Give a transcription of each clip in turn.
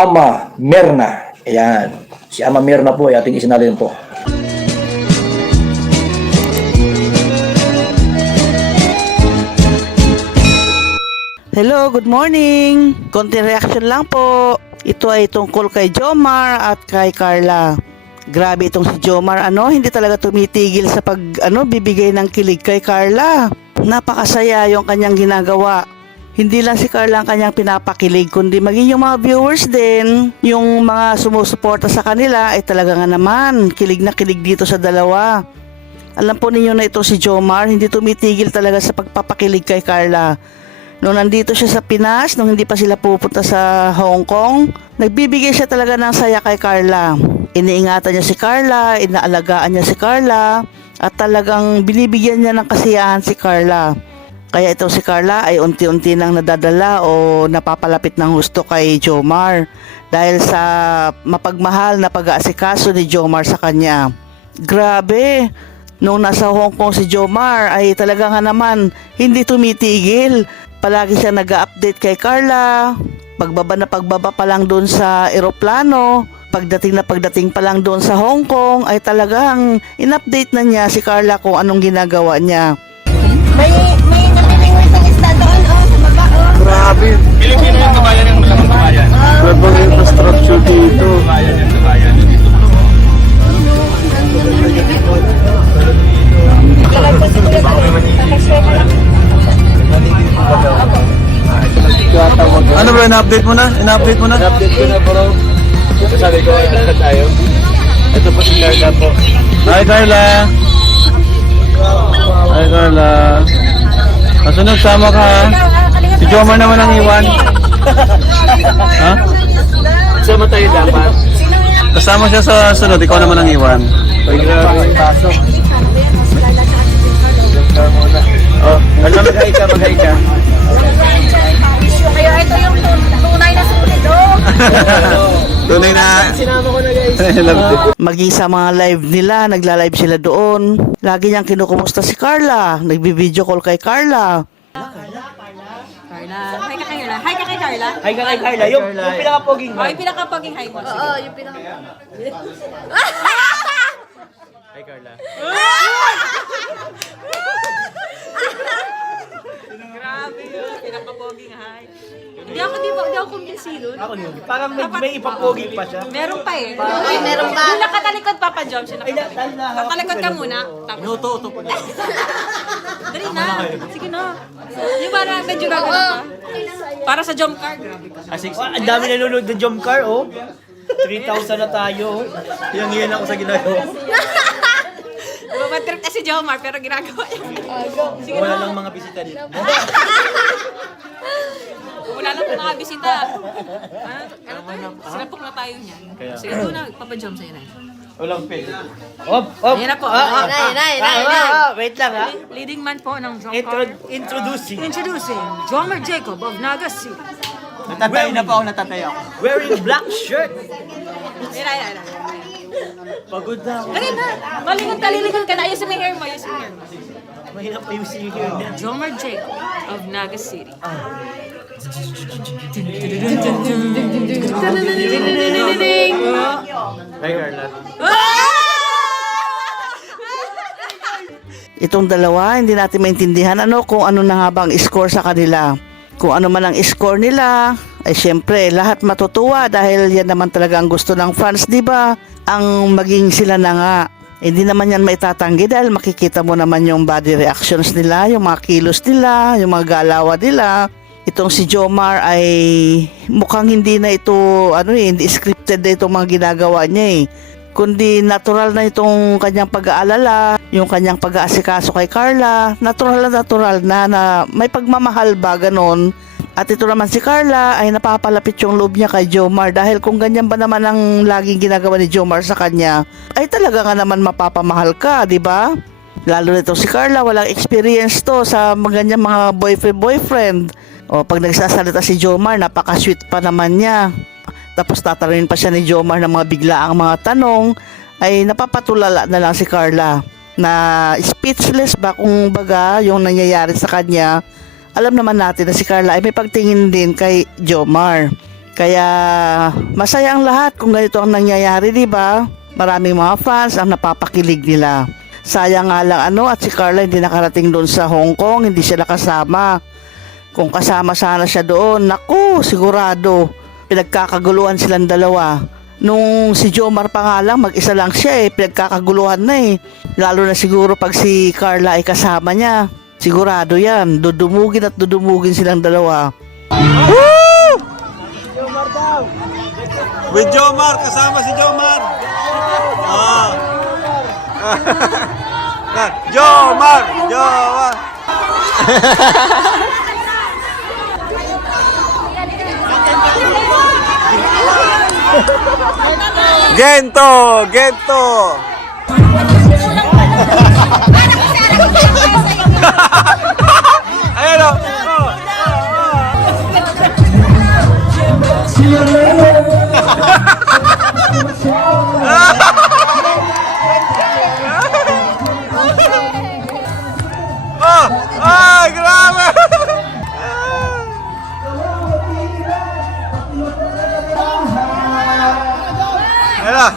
Ama Mirna. Ayan. Si Ama Mirna po ay ating isinalin po. Hello, good morning. Konting reaction lang po. Ito ay tungkol kay Jomar at kay Carla. Grabe itong si Jomar, hindi talaga tumitigil sa bibigay ng kilig kay Carla. Napakasaya yung kanyang ginagawa. Hindi lang si Carla ang kanyang pinapakilig, kundi maging yung mga viewers din, yung mga sumusuporta sa kanila, ay talaga nga naman, kilig na kilig dito sa dalawa. Alam po ninyo na itong si Jomar, hindi tumitigil talaga sa pagpapakilig kay Carla. Nung nandito siya sa Pinas, nung hindi pa sila pupunta sa Hong Kong, nagbibigay siya talaga ng saya kay Carla. Iniingatan niya si Carla, inaalagaan niya si Carla, at talagang binibigyan niya ng kasiyahan si Carla. Kaya itong si Carla ay unti-unti nang nadadala o napapalapit ng gusto kay Jomar dahil sa mapagmahal na pag-aasikaso ni Jomar sa kanya. Grabe! Nung nasa Hong Kong si Jomar ay talaga nga naman hindi tumitigil. Palagi siya nag-update kay Carla. Pagbaba pa lang doon sa eroplano, pagdating pa lang doon sa Hong Kong ay talagang in-update na niya si Carla kung anong ginagawa niya. May namimingwit ng isda doon, sa baba, Grabe. Pilipino yung kabayan ng malaking kabayan. Grabang infrastructure dito. Kabayan yung kabayan. Ano bro, ina-update mo na? Ina-update mo na? Update ko na bro. Sabi ko, ano tayo? Ito po si Carla po. Hi Carla. Hi Carla. Kasunod, sama ka ha? Si Jomar naman ang iwan. Ha? Sama tayo dapat. Kasama siya sa sunod, ikaw naman ang iwan. Pasok. Oh, mag-hi ka, mag-hi ka. Kaya ito yung tunay na sulit, Tunay na. Sinama ko na guys. Maging sa mga live nila, nagla-live sila doon. Lagi niyang kinukumusta si Carla. Nagbi-video call kay Carla. Carla. Hi ka kay Carla. Hi ka kay Carla. Hi ka kay Carla. Yung pinaka-poging Oh, yung pinaka-poging hi mo. Oo, yung pinaka... Hi Carla. Grabe yun. Pinaka-poging hi. Hindi ako kumbinsido. Parang may ipapoging pa siya. Meron pa eh. Ay, meron pa. Yung nakatalikod, Papa Jom. Siya nakatalikod ka muna. Tapos. Inuto po na. Dali na. Sige na. Yung parang medyo gagawin pa. Para sa jump card. Ang dami nanonood ng jump car, oh. 3,000 na tayo. Yang ako sa ginagawa. Matrip na si Jomar pero ginagawa niya. Sige Wala na. lang mga bisita dito. Wala lang po mga bisita. Sinapok na tayo niyan. Sige ito na. Papa Jom sa'yo na. Walang pwede. Op, op. Ayan na po. Wait lang ha. Leading man po ng jump card. Introducing. Introducing Jomar Jacob of Naga City. Natatay na pa ako, natatay ako. Wearing black shirt. Ayan. Pagod na ako. Dali na. Kalilingon ka na. Ayusin mo yung hair mo. Ayusin mo yung hair mo. Mahirap pa yung sihir niya. Jomar Jacob of Naga City. Hi Carla. Itong dalawa, hindi natin maintindihan kung ano na nga bang score sa kanila. Kung ano man ang score nila, ay syempre lahat matutuwa dahil yan naman talaga ang gusto ng fans, di ba? Ang maging sila na nga. Hindi naman yan maitatanggi dahil makikita mo naman yung body reactions nila, yung mga kilos nila, yung mga galawan nila. Itong si Jomar ay mukhang hindi na ito, hindi scripted na itong mga ginagawa niya kundi natural na itong kanyang pag-aalala, yung kanyang pag-aasikaso kay Carla, natural na may pagmamahal ba ganon. At ito naman si Carla ay napapalapit yung loob niya kay Jomar dahil kung ganyan ba naman ang laging ginagawa ni Jomar sa kanya, ay talaga nga naman mapapamahal ka, di ba? Lalo nito si Carla, walang experience to sa ganyan mga boyfriend. O pag nagsasalita si Jomar, napaka-sweet pa naman niya. Tapos tatanungin pa siya ni Jomar ng mga biglaang mga tanong, ay napapatulala na lang si Carla na speechless ba kung baga yung nangyayari sa kanya. Alam naman natin na si Carla ay may pagtingin din kay Jomar. Kaya masaya ang lahat kung ganito ang nangyayari, di ba? Maraming mga fans ang napapakilig nila. Sayang nga lang at si Carla hindi nakarating doon sa Hong Kong, hindi siya nakasama. Kung kasama sana siya doon, naku, sigurado, pinagkakaguluhan silang dalawa. Nung si Jomar pa nga lang, mag-isa lang siya pinagkakaguluhan na Lalo na siguro pag si Carla ay kasama niya. Sigurado yan, dudumugin at dudumugin silang dalawa. With Jomar, kasama si Jomar. Jomar! Jomar! Gento! Gento! Ayan o! Ay, grabe! Ayan na!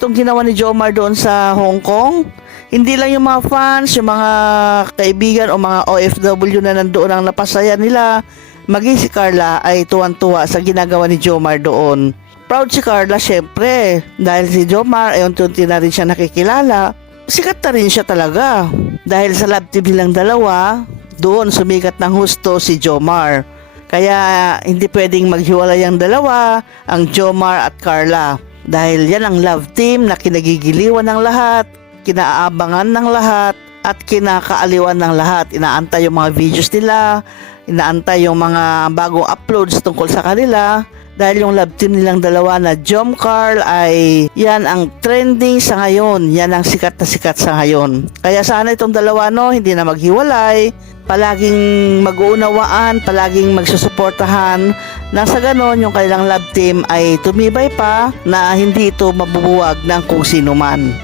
Itong ginawa ni Jomar doon sa Hong Kong, hindi lang yung mga fans, yung mga kaibigan o mga OFW na nandoon ang napasaya nila, maging si Carla ay tuwan-tuwa sa ginagawa ni Jomar doon. Proud si Carla syempre, dahil si Jomar ay unti-unti na rin siya nakikilala. Sikat na rin siya talaga. Dahil sa love team nilang dalawa, doon sumikat ng husto si Jomar. Kaya hindi pwedeng maghiwalay ang dalawa, ang Jomar at Carla. Dahil yan ang love team na kinagigiliwan ng lahat, kinaabangan ng lahat, at kinakaaliwan ng lahat. Inaantay yung mga videos nila, inaantay yung mga bagong uploads tungkol sa kanila. Dahil yung love team nilang dalawa na Jom Carl ay yan ang trending sa ngayon. Yan ang sikat na sikat sa ngayon. Kaya sana itong dalawa hindi na maghiwalay. Palaging mag-uunawaan, palaging magsusuportahan. Nang sa ganon, yung kanilang love team ay tumibay pa na hindi ito mabubuwag ng kung sino man.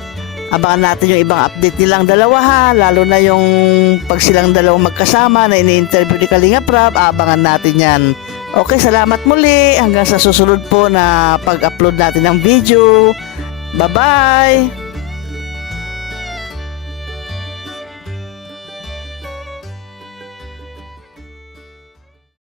Abangan natin yung ibang update nilang dalawa lalo na yung pag silang dalawang magkasama na ini-interview ni Kalinga Prab, abangan natin yan. Okay, salamat muli. Hanggang sa susunod po na pag-upload natin ng video. Bye-bye!